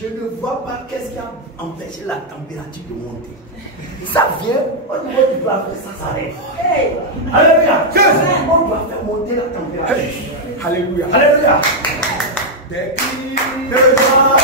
Je ne vois pas qu'est-ce qui a empêché la température de monter. Ça vient, au niveau du plafond, ça s'arrête. Hey. Alléluia. On doit faire monter la température. Hey. Alléluia. Alléluia. Des cris de joie.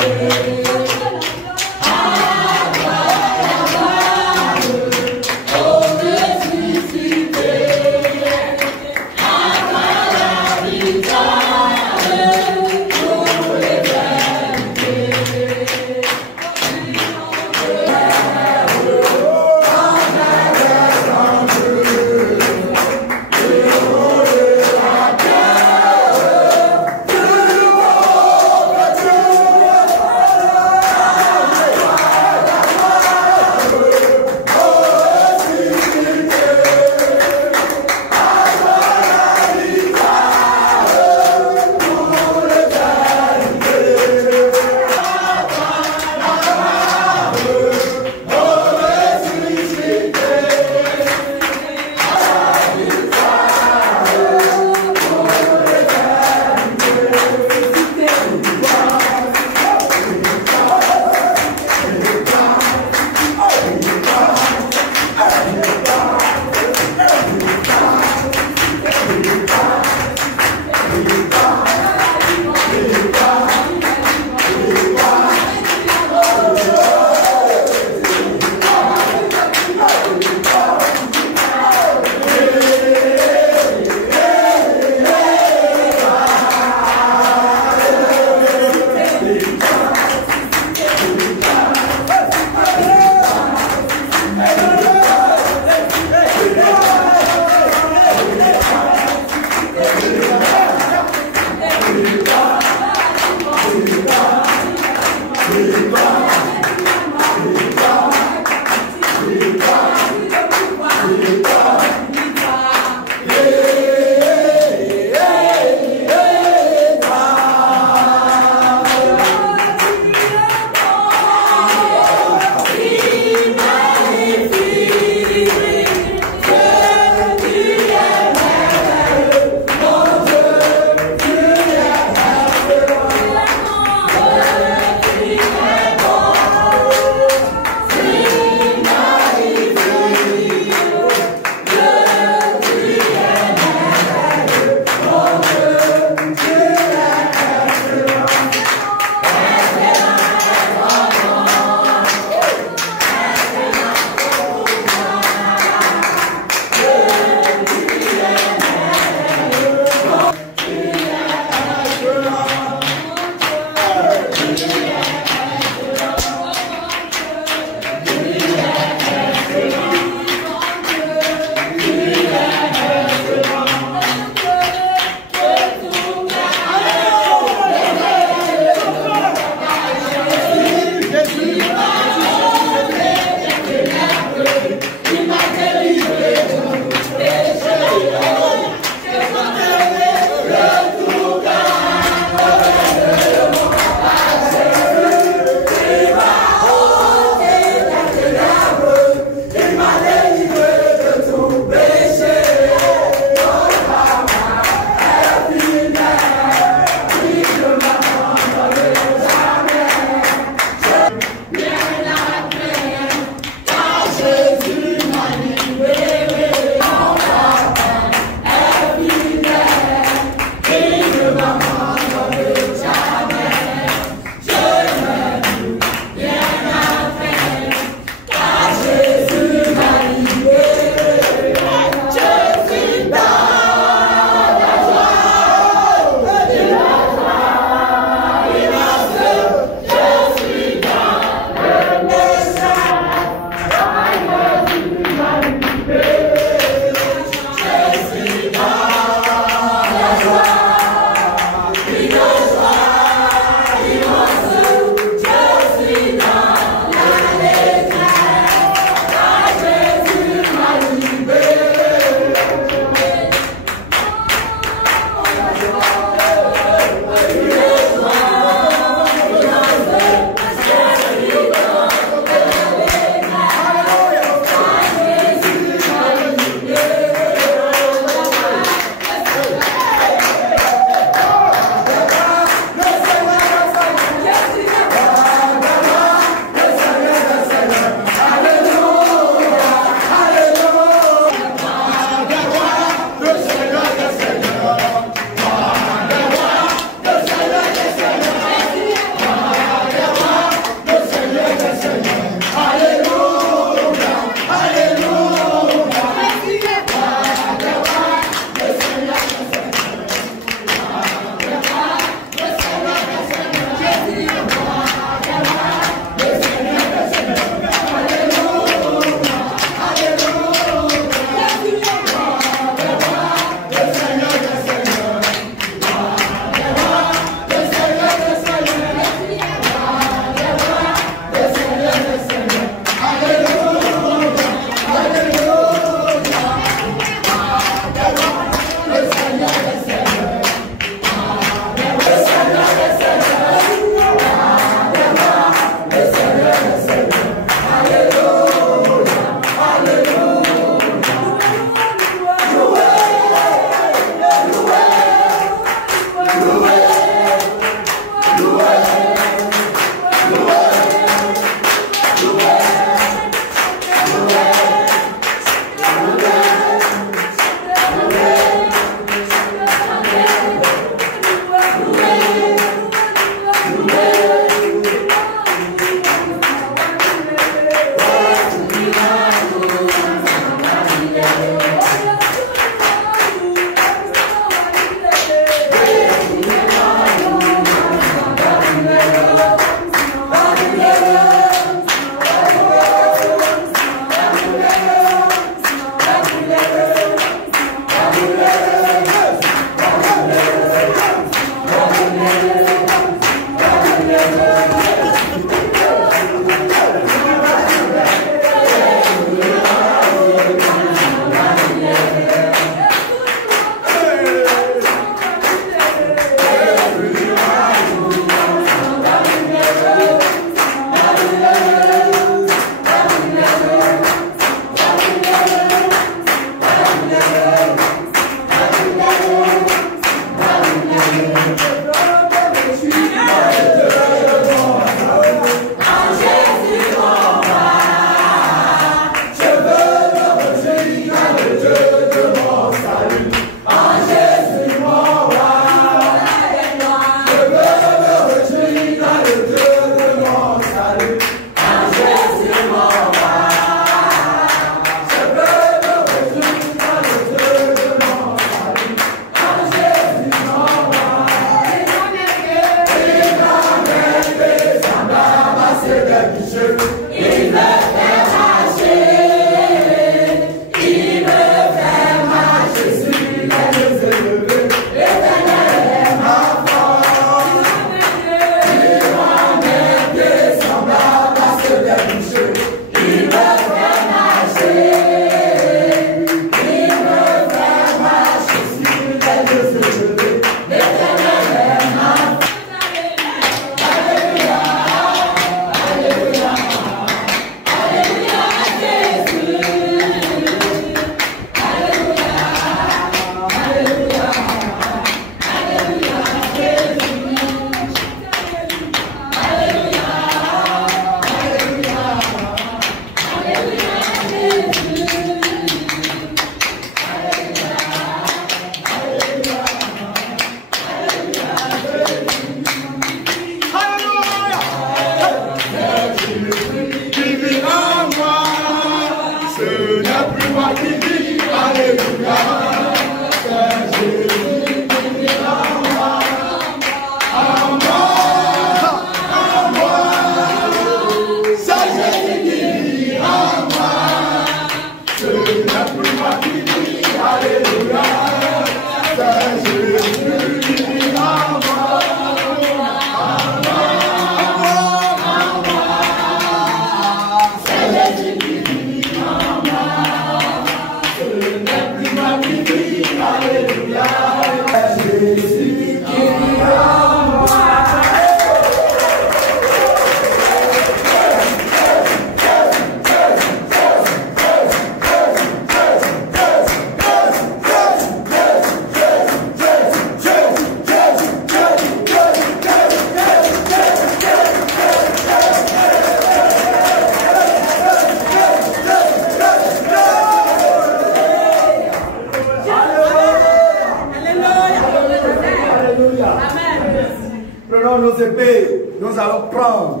Prenons nos épées. Nous allons prendre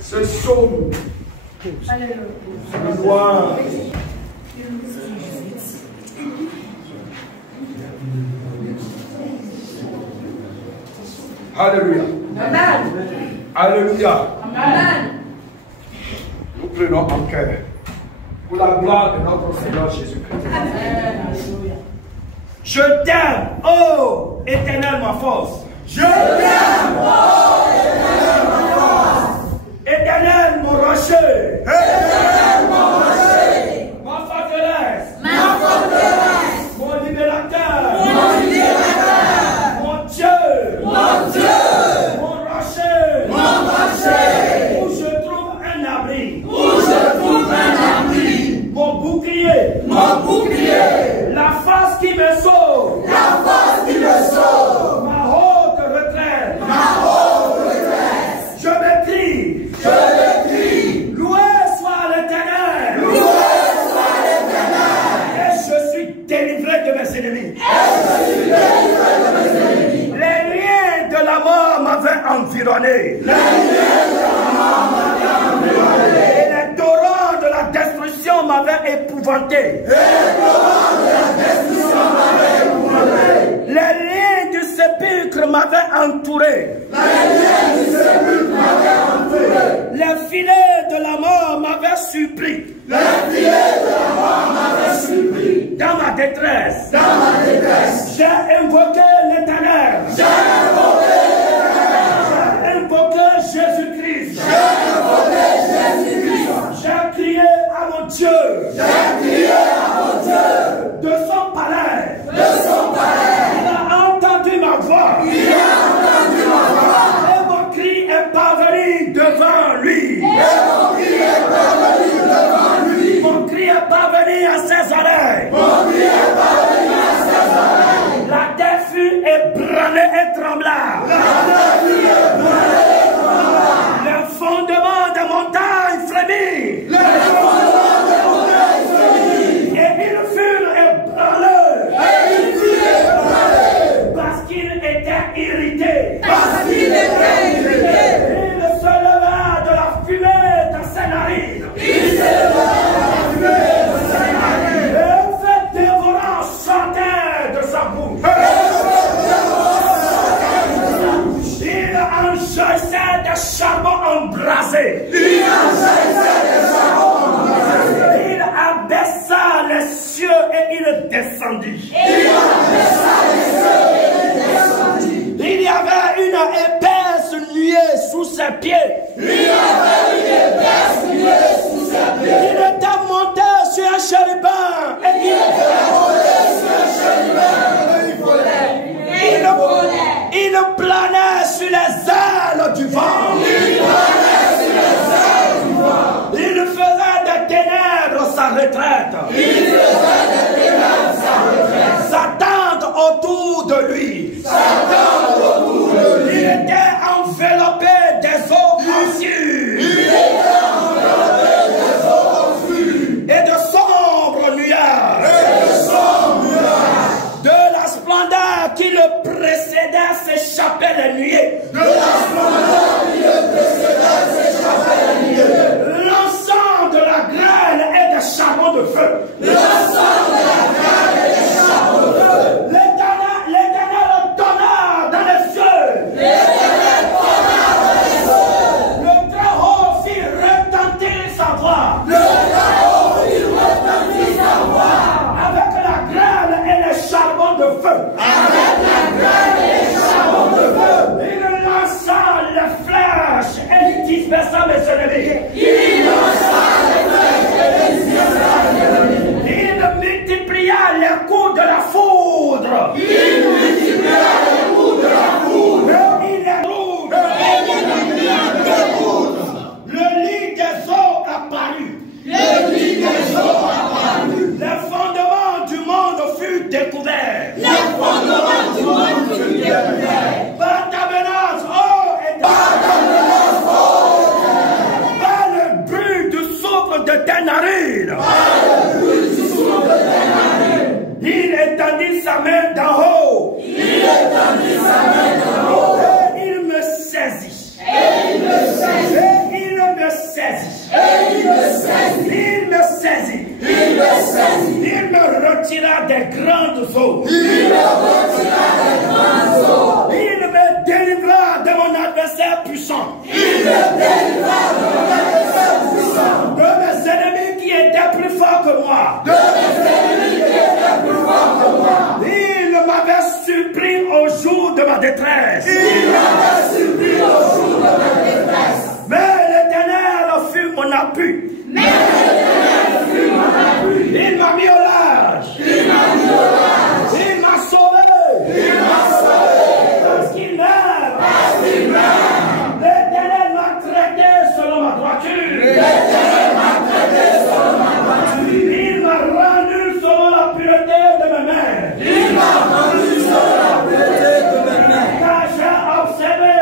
ce psaume. Gloire. Alléluia. Amen. Alléluia. Amen. Nous prenons en cœur pour la gloire de notre Seigneur Jésus-Christ. Je t'aime, oh Éternel, ma force. Je t'aime, oh Éternel, ma force. Éternel, mon rocher. Éternel, mon rocher. Ma forteresse. Ma forteresse. Mon libérateur. Mon libérateur. Mon Dieu. Mon Dieu. Mon rocher. Mon rocher. Où je trouve un abri. Où je trouve un abri. Mon bouclier. Mon bouclier. La face qui me sauve. La face qui me sauve. Ma haute retraite. Ma haute retraite. Je m'écris. Je m'écris. Loué soit l'Éternel. Loué soit l'Éternel. Et je suis délivré de mes ennemis. Et je suis délivré de mes ennemis. Les liens de la mort m'avaient environné. Les liens de la mort m'avaient environné. Et les torrents de la destruction m'avaient épouvanté. Et les torrents de la destruction m'avaient épouvanté. Les liens du sépulcre m'avaient entouré. Les liens du sépulcre m'avaient entouré. Les filets de la mort m'avaient surpris. Les filets de la mort m'avaient surpris. Dans ma détresse, Dans ma détresse, j'ai invoqué l'Éternel. j'ai invoqué l'Éternel. J'ai invoqué Jésus-Christ. J'ai invoqué Jésus-Christ. J'ai crié à mon Dieu. J'ai crié à mon Dieu. De son palais. De son palais. Il a entendu ma voix. Il a entendu ma voix. Et mon cri est parvenu devant lui. Et mon cri est parvenu devant lui. Mon cri est parvenu à ses oreilles. Mon cri est parvenu à ses oreilles. La terre fut ébranlée et trembla. La terre fut ébranlée et trembla. Le fondement des montagnes frémit. Les fondements des montagnes frémit. Et ils furent ébranlés. Et il fut ébranlé. Parce qu'il était irrité. Parce qu'il était irrité. Il se leva de la fumée de ses narines. Il s'est levé de la fumée de ses narines. Et un feu dévorant sortait de sa bouche. Il enjaillissait des charbons embrasés. Il enjaillissait des charbons embrasés. Il abaissa les cieux et il descendit. Il abaissa les cieux et il descendit. Il y avait une épaisse nuée sous ses pieds. Il y avait une épaisse nuée sous ses pieds. Il était monté sur un chérubin et Il était monté sur un chérubin et il volait. il planait sur les ailes du vent. Il planait sur les ailes du vent. Il faisait des ténèbres sa retraite. Il faisait des ténèbres sa retraite. Sa tente autour de lui. Sa tente autour de lui. Il était enveloppé des eaux obscures Il était enveloppé des eaux obscures et de sombres nuages. et de sombres nuages. De la splendeur qui le précédait s'échappaient les nuées. De la splendeur qui le précédait s'échappait la nuée. L'encens de la grêle et des charbons de feu. L'encens de la grêle et des charbons de feu. L'Éternel donna dans les cieux. L'Éternel donna dans les cieux. Le Très-Haut fit retentir sa voix. Le Très-Haut fit retentir sa voix. Avec la grêle et les charbons de feu. Avec la grêle et les charbons de feu. Il lança les flèches et il dispersa mes ennemis. Il lança les flèches et les dispersa les ennemis. Il multiplia les coups de la foudre. Il multiplia les coups de la foudre. Et il les roule. Et il mit des poudres. Le lit des eaux apparut. Le lit des eaux apparut. Les fondements du monde furent découverts. Les fondements du monde furent découverts. Par ta menace, oh Éternel. Par ta menace, ô Éternel. Par le mon adversaire puissant. Il me délivra de mon adversaire puissant. De mes ennemis qui étaient plus forts que moi. De mes ennemis qui étaient plus forts que moi. Il m'avait surpris au jour de ma détresse. Il m'avait surpris au jour de ma détresse. Mais l'Éternel fut mon appui. Mais l'Éternel fut mon appui. Il m'a mis au large. Il m'a mis au large. Il m'a sauvé. Il m'a sauvé. Parce qu'il m'aime. Parce qu'il m'aime. L'Éternel m'a traité selon ma droiture. L'Éternel m'a traité selon ma droiture. Il m'a rendu selon la pureté de mes mains. Il m'a rendu selon la pureté de mes mains. Car j'ai observé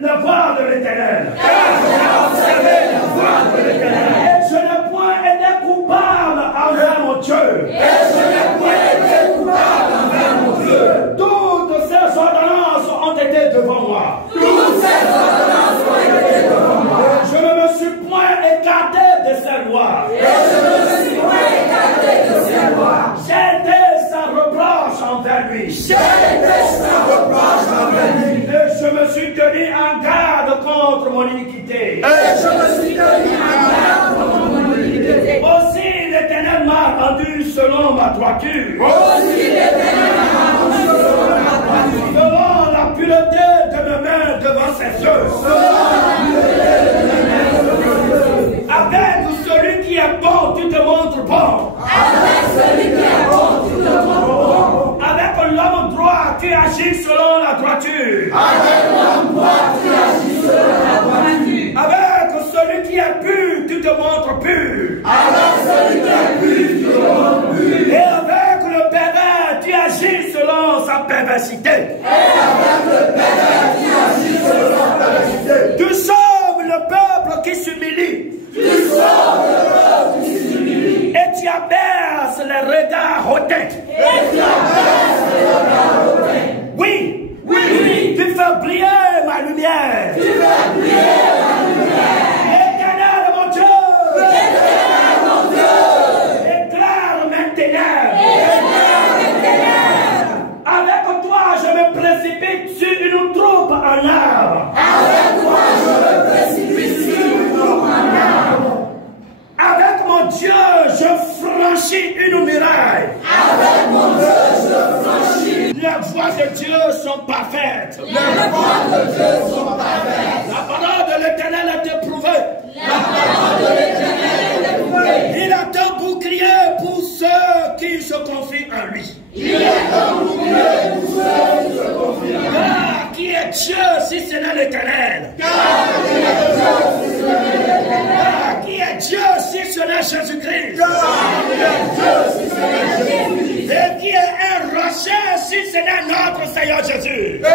le voie de l'Éternel. Car j'ai observé la voie de l'Éternel. Et je n'ai point été coupable envers mon Dieu. Et je n'ai point été coupable envers mon Dieu. Toutes ces ordonnances ont été devant moi. Toutes ces ordonnances ont été devant moi. Je ne me suis point écarté de ces lois. Et je ne me suis point écarté de ces lois. J'ai été sans reproche envers lui. J'ai été sans reproche envers lui. Et je me suis tenu en garde contre mon iniquité. Et je me suis tenu en garde contre mon iniquité. Aussi l'Éternel m'a rendu selon ma droiture. Aussi l'Éternel m'a rendu selon ma droiture. Selon la pureté de mes mains devant ses yeux. Avec celui qui est bon, tu te montres bon. Avec celui qui est bon, tu te montres bon. Avec l'homme droit, tu agis selon la droiture. Avec l'homme droit, tu agis selon la droiture. Avec celui qui est pur, tu te montres pur. Avec celui qui est pur, tu te montres pur. Et avec le pervers, tu agis selon sa perversité. Et avec le pervers, tu agis selon sa perversité. Tu sauves le peuple qui s'humilie. Tu sauves le peuple qui s'humilie. Et tu abaisses les regards hautains. Et tu abaisses les regards hautains. Oui. Oui. Tu fais briller ma lumière. Tu fais briller ma lumière. Éternel mon Dieu. Éternel mon Dieu. Éclaire mes ténèbres. Éclaire mes ténèbres. Avec toi, je me précipite sur une troupe en arbre. Avec toi, je me précipite sur une troupe en arbre. Avec mon Dieu, je franchis une muraille. Avec mon Dieu, je franchis. Les voies de Dieu sont parfaites. Les voies de Dieu sont parfaites. La parole de l'Éternel est éprouvée. La parole de l'Éternel est éprouvée. Il est un bouclier pour ceux qui se confient en lui. Il est un bouclier pour ceux qui se confient en lui. Car qui est Dieu si ce n'est l'Éternel? Car qui est Dieu si ce n'est l'Éternel? Qui est Dieu si ce n'est Jésus-Christ? Car qui est Dieu si ce n'est Jésus-Christ? Et qui est un rocher si ce n'est notre Seigneur Jésus? Et qui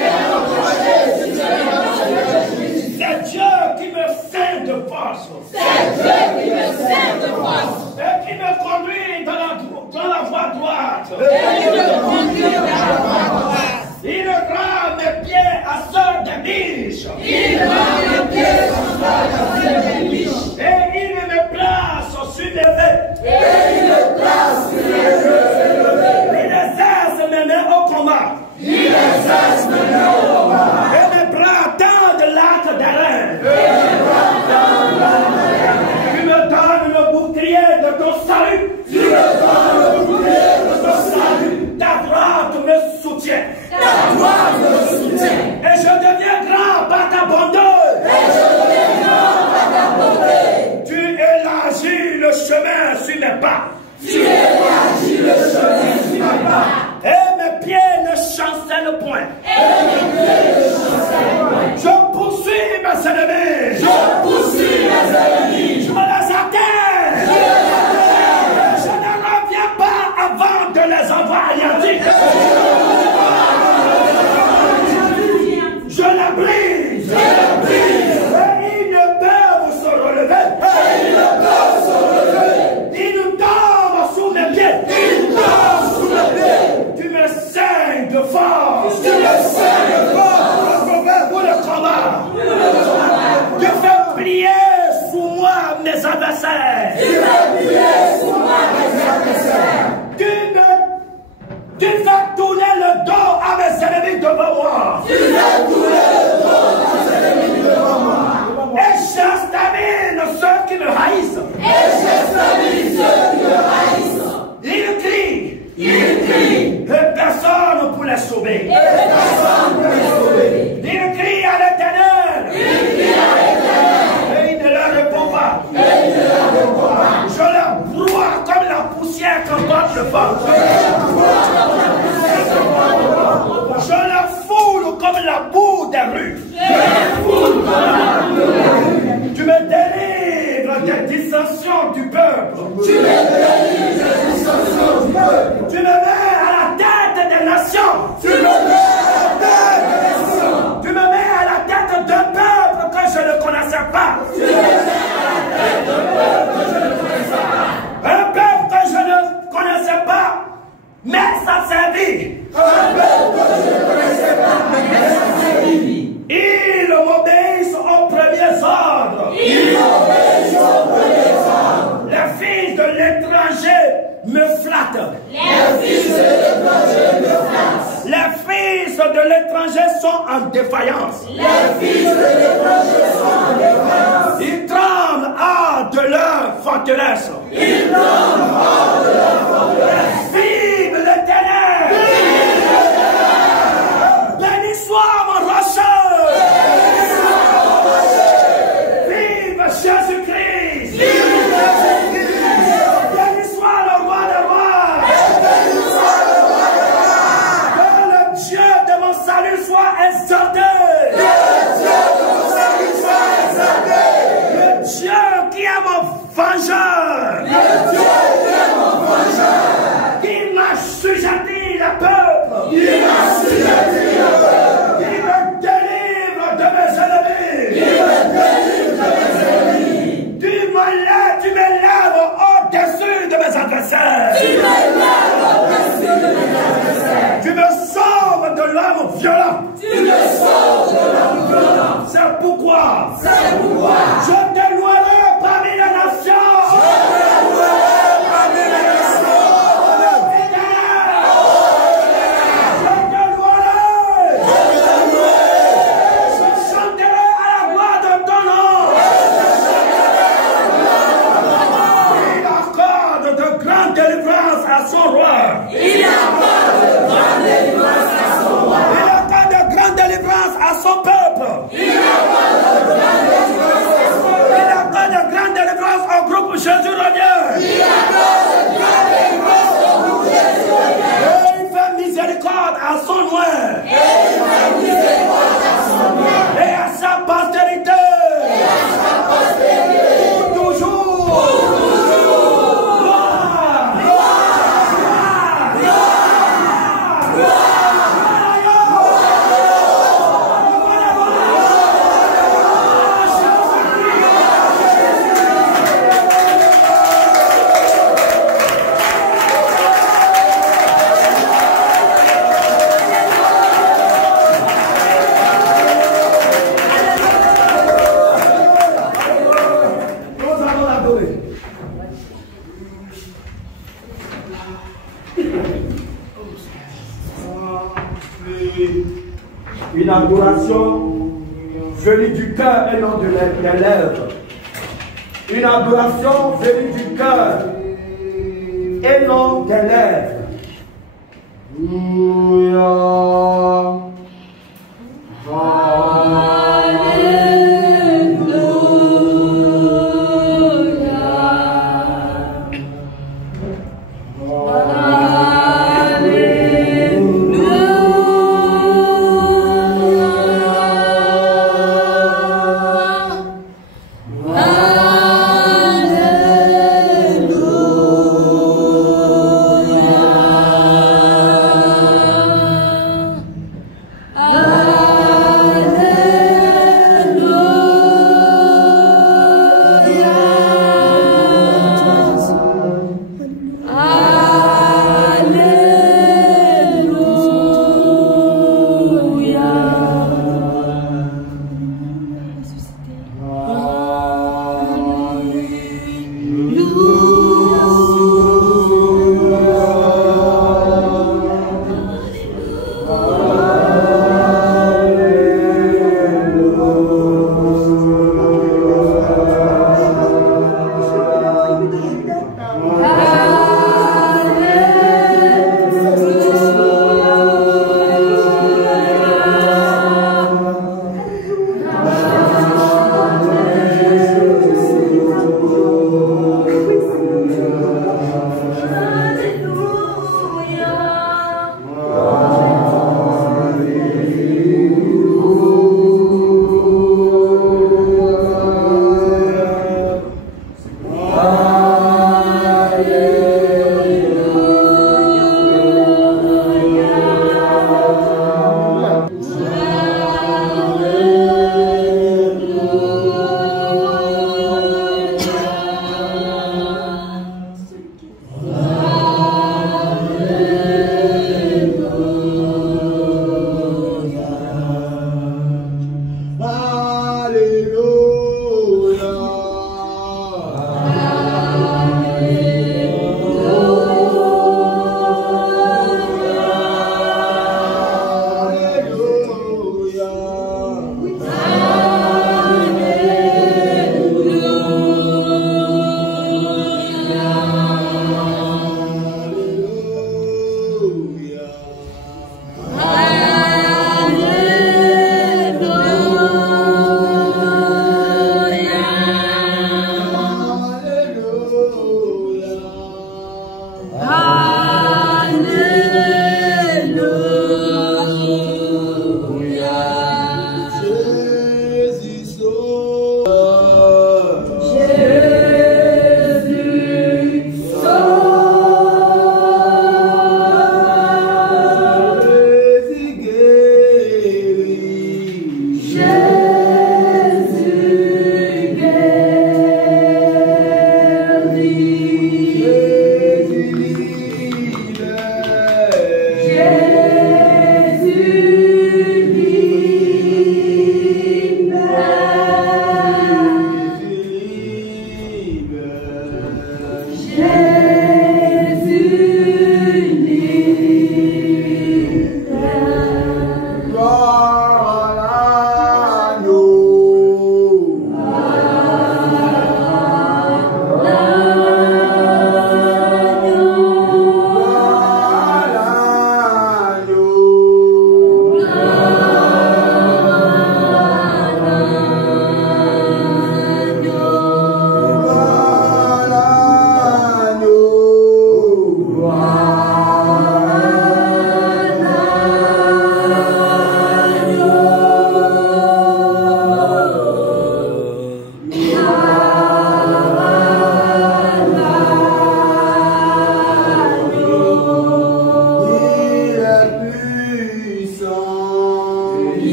est un rocher si ce n'est notre Seigneur Jésus? C'est Dieu qui me ceint de force. C'est Dieu qui me sert de force. Et qui me conduit dans la voie droite. Et qui me conduit dans la voie droite. Il rend mes pieds à ceux des biches. Il rend mes pieds à ceux des biches. Et il me place sur mes vêtements. Et il me place sur les yeux élevés. Il exerce mes mains au combat. Il exerce mes mains au combat. Et mes bras tendent l'arc d'airain. Et mes bras tendent l'arc d'airain. Tu me donnes le bouclier de ton salut. Tu me donnes le bouclier de ton salut. Ta droite me soutient. Ta droite me soutient. Et je deviens grand par ta bonté. Les fils de l'étranger me flattent. Les fils de l'étranger sont en défaillance. Ils tremblent hors de leur forteresse. Vive l'Éternel! Béni soit mon rocher! Vive Jésus-Christ! Béni soit le roi des rois! Que le Dieu de mon salut soit exalté! Le Dieu qui est mon vengeur! Qui m'a sujetti le peuple! Qui me délivre de mes ennemis! Tu m'élèves au-dessus de mes adversaires! Tu me sauves de l'homme violent! C'est pourquoi je te louerai parmi les nations! Il accorde de grandes délivrances à son peuple. Il accorde de grandes délivrances au groupe Jésus revient. Et il fait miséricorde à son loin. Et à sa postérité. Une adoration venue du cœur et non des lèvres. Une adoration venue du cœur et non des lèvres. Alléluia.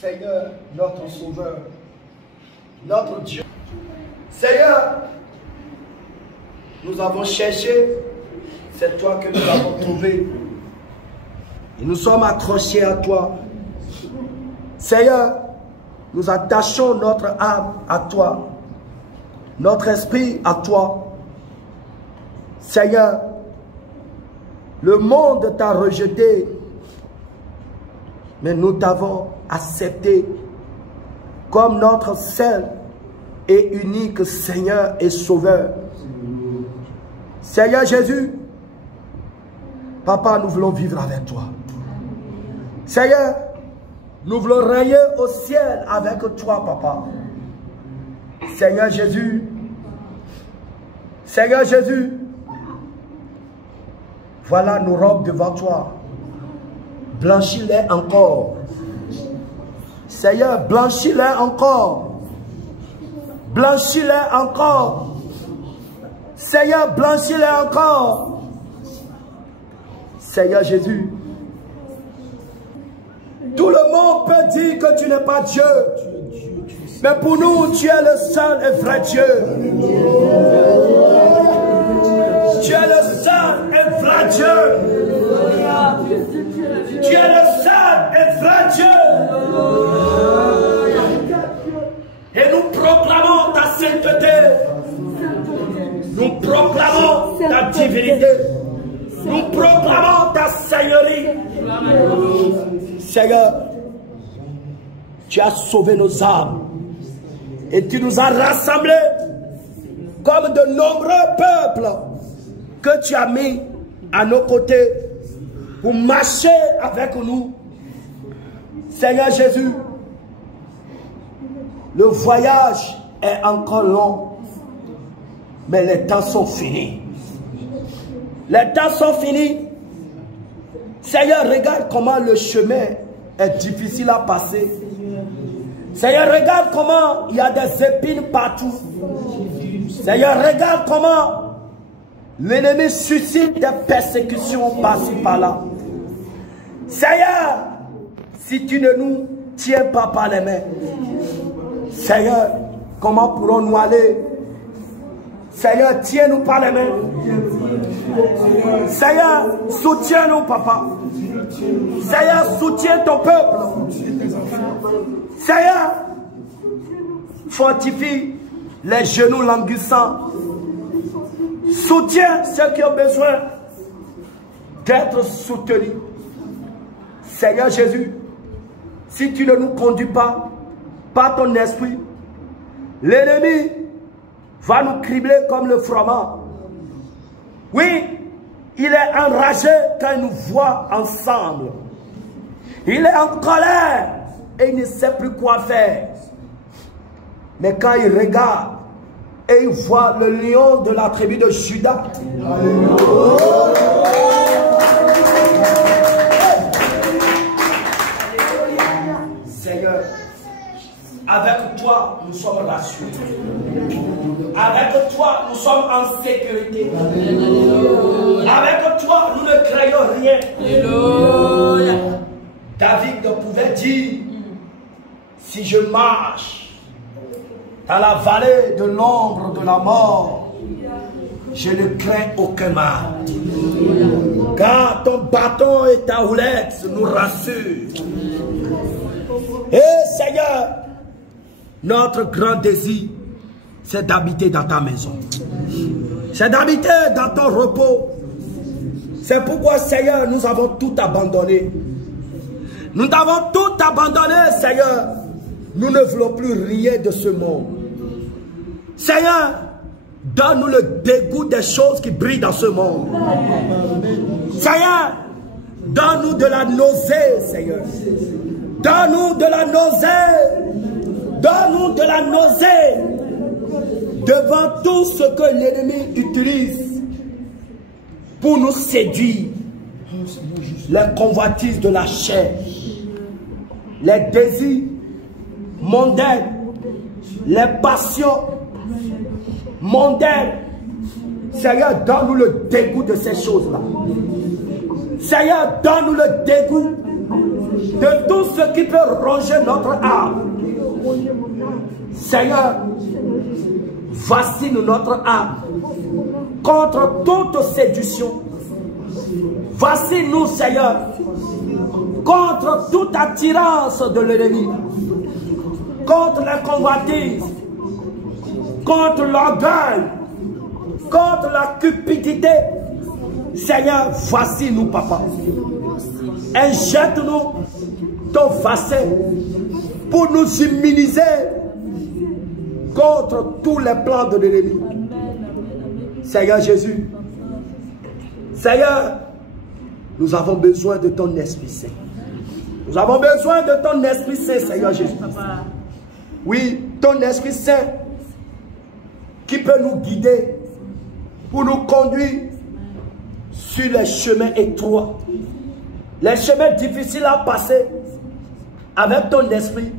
Seigneur, notre Sauveur, notre Dieu. Seigneur, nous avons cherché, c'est toi que nous avons trouvé. Et nous sommes accrochés à toi. Seigneur, nous attachons notre âme à toi, notre esprit à toi. Seigneur, le monde t'a rejeté, mais nous t'avons accepté comme notre seul et unique Seigneur et Sauveur. Seigneur Jésus, Papa, nous voulons vivre avec toi. Seigneur, nous voulons régner au ciel avec toi, Papa. Seigneur Jésus, Seigneur Jésus, voilà nos robes devant toi. Blanchis-les encore. Seigneur, blanchis-les encore. Blanchis-les encore. Seigneur, blanchis-les encore. Seigneur Jésus, tout le monde peut dire que tu n'es pas Dieu. Mais pour nous, tu es le seul et vrai Dieu. Tu es le seul et vrai Dieu. Tu es le seul et vrai Dieu. Et nous proclamons ta sainteté. Nous proclamons ta divinité. Nous proclamons ta seigneurie. Seigneur, tu as sauvé nos âmes. Et tu nous as rassemblés comme de nombreux peuples que tu as mis à nos côtés pour marcher avec nous. Seigneur Jésus, le voyage est encore long, mais les temps sont finis. Les temps sont finis. Seigneur, regarde comment le chemin est difficile à passer. Seigneur, regarde comment il y a des épines partout. Seigneur, regarde comment l'ennemi suscite des persécutions par-ci par-là. Seigneur, si tu ne nous tiens pas par les mains, Seigneur, comment pourrons-nous aller? Seigneur, tiens-nous par les mains. Seigneur, soutiens-nous, Papa. Seigneur, soutiens ton peuple. Seigneur, fortifie les genoux languissants. Soutiens ceux qui ont besoin d'être soutenus. Seigneur Jésus, si tu ne nous conduis pas par ton esprit, l'ennemi va nous cribler comme le froment. Oui, il est enragé quand il nous voit ensemble. Il est en colère et il ne sait plus quoi faire. Mais quand il regarde et il voit le lion de la tribu de Juda, Seigneur, avec toi, nous sommes rassurés. Avec toi, nous sommes en sécurité. Avec toi, nous ne craignons rien. David pouvait dire, si je marche dans la vallée de l'ombre de la mort, je ne crains aucun mal. Car ton bâton et ta houlette nous rassurent. Et Seigneur, notre grand désir, c'est d'habiter dans ta maison. C'est d'habiter dans ton repos. C'est pourquoi, Seigneur, nous avons tout abandonné. Nous avons tout abandonné, Seigneur. Nous ne voulons plus rien de ce monde. Seigneur, donne-nous le dégoût des choses qui brillent dans ce monde. Seigneur, donne-nous de la nausée, Seigneur. Donne-nous de la nausée. Donne-nous de la nausée devant tout ce que l'ennemi utilise pour nous séduire. Les convoitises de la chair, les désirs mondains, les passions mondaines. Seigneur, donne-nous le dégoût de ces choses-là. Seigneur, donne-nous le dégoût de tout ce qui peut ronger notre âme. Seigneur, vaccine notre âme contre toute séduction. Vaccine-nous, Seigneur, contre toute attirance de l'ennemi, contre la convoitise, contre l'orgueil, contre la cupidité. Seigneur, vaccine-nous, papa. Injecte-nous ton vaccin pour nous immuniser contre tous les plans de l'ennemi. Seigneur Jésus, Seigneur, nous avons besoin de ton Esprit Saint. Nous avons besoin de ton Esprit Saint, Seigneur Jésus. Oui, ton Esprit Saint qui peut nous guider pour nous conduire sur les chemins étroits, les chemins difficiles à passer. Avec ton esprit,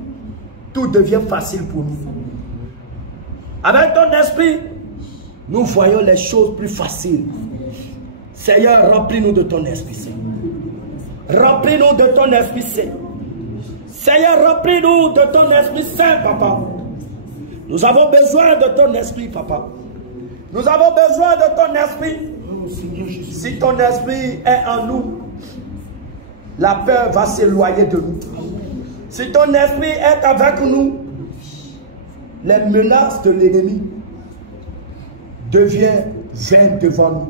tout devient facile pour nous. Avec ton esprit, nous voyons les choses plus faciles. Seigneur, remplis-nous de ton Esprit Saint. Remplis-nous de ton Esprit Saint. Seigneur, remplis-nous de ton Esprit Saint, papa. Nous avons besoin de ton esprit, papa. Nous avons besoin de ton esprit. Si ton esprit est en nous, la peur va s'éloigner de nous. Si ton esprit est avec nous, les menaces de l'ennemi deviennent vaines devant nous.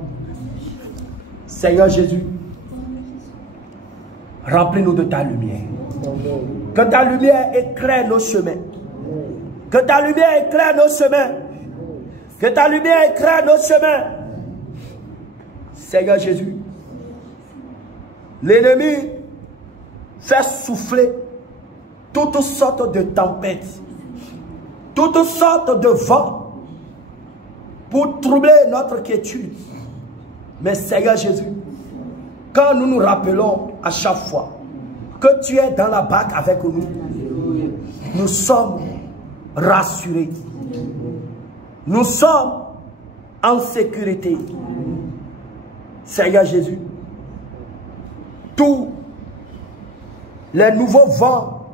Seigneur Jésus, remplis-nous de ta lumière. Que ta lumière éclaire nos chemins. Que ta lumière éclaire nos chemins. Que ta lumière éclaire nos chemins. Seigneur Jésus, l'ennemi fait souffler toutes sortes de tempêtes, toutes sortes de vents pour troubler notre quiétude. Mais Seigneur Jésus, quand nous nous rappelons à chaque fois que tu es dans la barque avec nous, nous sommes rassurés. Nous sommes en sécurité. Seigneur Jésus, tous les nouveaux vents,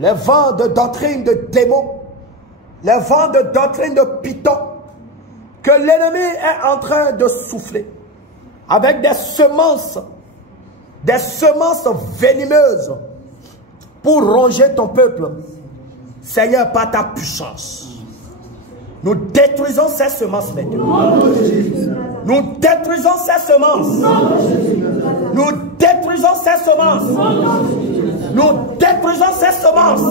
les vents de doctrine de démons, les vents de doctrine de python, que l'ennemi est en train de souffler, avec des semences venimeuses pour ronger ton peuple. Seigneur, par ta puissance, nous détruisons ces semences maintenant. Nous détruisons ces semences. Nous détruisons ces semences. Nous détruisons ces semences.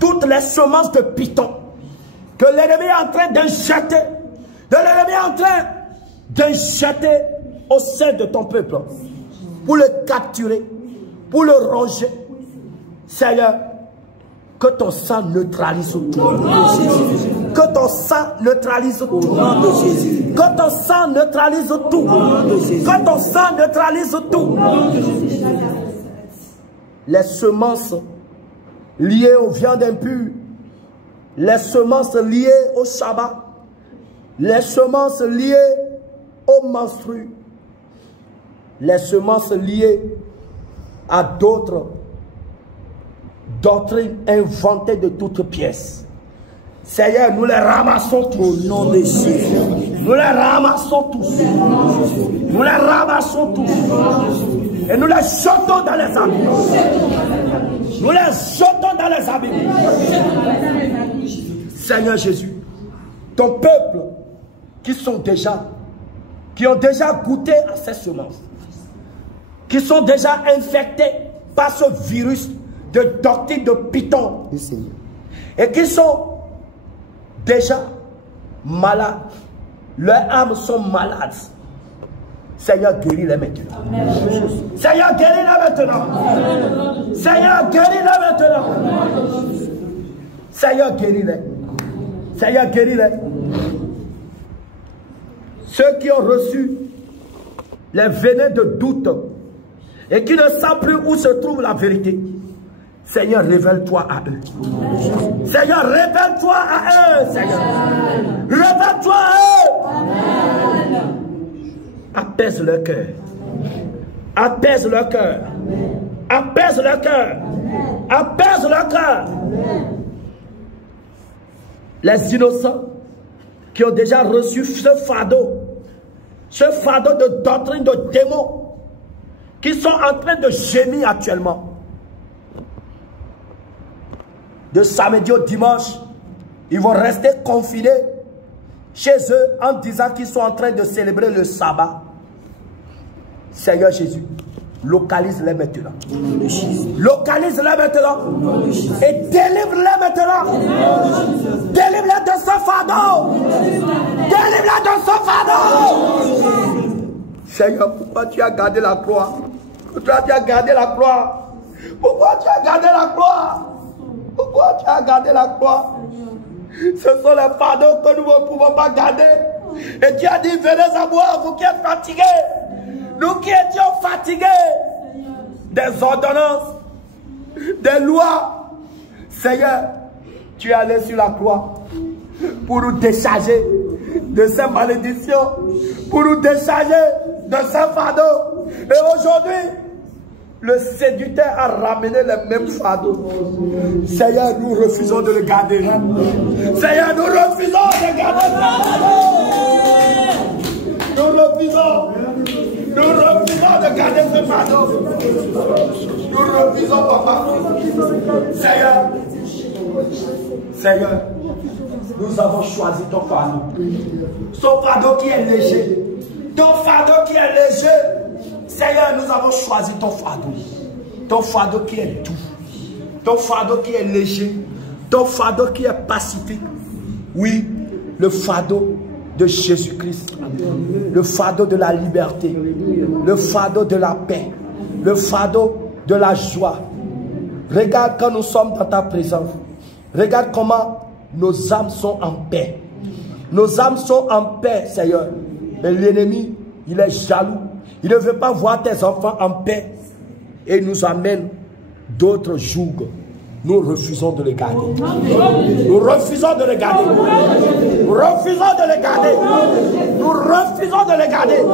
Toutes les semences de python que l'ennemi est en train d'injecter, que l'ennemi est en train d'injecter au sein de ton peuple, pour le capturer, pour le ronger. Seigneur, que ton sang neutralise tout. Que ton sang neutralise tout. Que ton sang neutralise tout. Que ton sang neutralise tout. Les semences liées aux viandes impures, les semences liées au sabbat, les semences liées aux menstrues, les semences liées à d'autres doctrines inventées de toutes pièces. Seigneur, nous les ramassons tous. Au nom de Jésus. Nous les ramassons tous. Nous les ramassons tous. Et nous les jetons dans les abîmes. Nous les jetons dans les abîmes. Seigneur Jésus, ton peuple qui ont déjà goûté à ces semences, qui sont déjà infectés par ce virus de doctrine de python, et qui sont déjà malades, leurs âmes sont malades. Seigneur, guéris-les maintenant. Amen. Seigneur, guéris-les maintenant. Amen. Seigneur, guéris-les maintenant. Amen. Seigneur, guéris-les. Seigneur, guéris-les. Ceux qui ont reçu les venins de doute et qui ne savent plus où se trouve la vérité, Seigneur, révèle-toi à eux. Amen. Seigneur, révèle-toi à eux. Seigneur, révèle-toi à eux. Amen. Apaise leur cœur. Apaise leur cœur. Apaise leur cœur. Apaise leur cœur. Les innocents qui ont déjà reçu ce fardeau de doctrine de démons, qui sont en train de gémir actuellement. De samedi au dimanche, ils vont rester confinés chez eux en disant qu'ils sont en train de célébrer le sabbat. Seigneur Jésus, localise-les maintenant. Localise-les maintenant. Et délivre-les maintenant. Délivre-les de ce fardeau. Délivre-les de ce fardeau. Seigneur, pourquoi tu as gardé la croix? Pourquoi tu as gardé la croix? Pourquoi tu as gardé la croix? Pourquoi tu as gardé la croix? Ce sont les fardeaux que nous ne pouvons pas garder. Et tu as dit, venez à moi, vous qui êtes fatigués. Nous qui étions fatigués des ordonnances, des lois. Seigneur, tu es allé sur la croix pour nous décharger de ces malédictions, pour nous décharger de ces fardeaux. Et aujourd'hui, le séducteur a ramené les mêmes fardeaux. Seigneur, nous refusons de le garder. Seigneur, nous refusons de garder ce fardeau. Nous refusons de garder ce fardeau. Nous refusons, papa. Seigneur, nous avons choisi ton fardeau. Ton fardeau qui est léger. Ton fardeau qui est léger. Seigneur, nous avons choisi ton fardeau. Ton fardeau qui est doux. Ton fardeau qui est léger. Ton fardeau qui est pacifique. Oui, le fardeau de Jésus-Christ. Le fardeau de la liberté. Le fardeau de la paix. Le fardeau de la joie. Regarde quand nous sommes dans ta présence. Regarde comment nos âmes sont en paix. Nos âmes sont en paix, Seigneur. Mais l'ennemi, il est jaloux. Il ne veut pas voir tes enfants en paix. Et il nous amène d'autres jougs. Nous refusons de les garder. Nous refusons de les garder. Nous refusons de les garder. Nous refusons de les garder.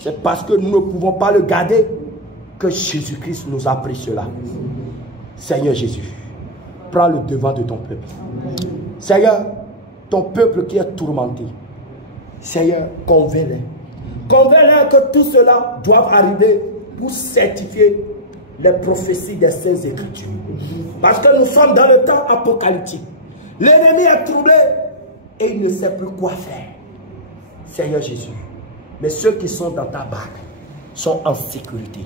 C'est parce que nous ne pouvons pas le garder que Jésus-Christ nous a pris cela. Seigneur Jésus, prends le devant de ton peuple. Seigneur, ton peuple qui est tourmenté. Seigneur, convainc-les. Convainc-les que tout cela doit arriver pour certifier les prophéties des Saintes Écritures. Parce que nous sommes dans le temps apocalyptique. L'ennemi est troublé et il ne sait plus quoi faire. Seigneur Jésus, mais ceux qui sont dans ta barque sont en sécurité,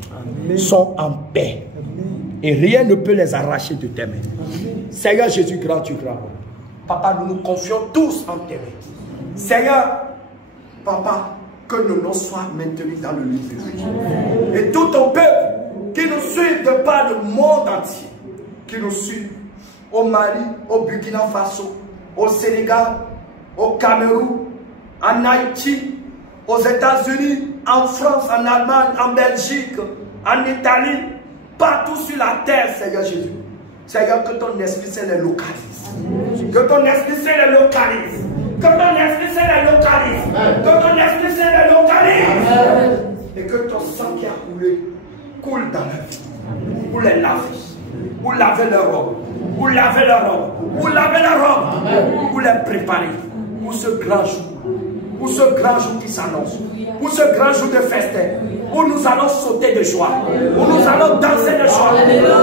Amen. Sont en paix. Amen. Et rien ne peut les arracher de tes mains. Amen. Seigneur Jésus, grand tu grand. Papa, nous nous confions tous en tes mains. Seigneur, Papa, que nos noms soient maintenus dans le livre de vie. Et tout ton peuple qui nous suit de par le monde entier, qui nous suit au Mali, au Burkina Faso, au Sénégal, au Cameroun, en Haïti, aux États-Unis, en France, en Allemagne, en Belgique, en Italie, partout sur la terre, Seigneur Jésus. Seigneur, que ton esprit se les localise. Que ton esprit se les localise. Que ton esprit se les localise. Que ton esprit se les localise. Et que ton sang qui a coulé coule dans la vie. Pour les laver. Pour laver leur robe. Pour laver leur robe. Pour laver leur robe. Pour les préparer. Pour ce grand jour. Pour ce grand jour qui s'annonce. Pour ce grand jour de festin. Où nous allons sauter de joie. Où nous allons danser de joie. Où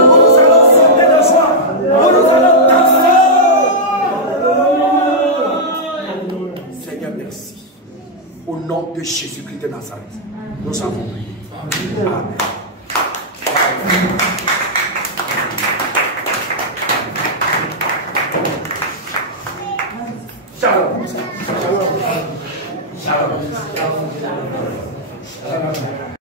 nous allons sauter de joie. Où nous allons danser. Seigneur, merci. Au nom de Jésus-Christ de Nazareth. Nous avons prié. Amen.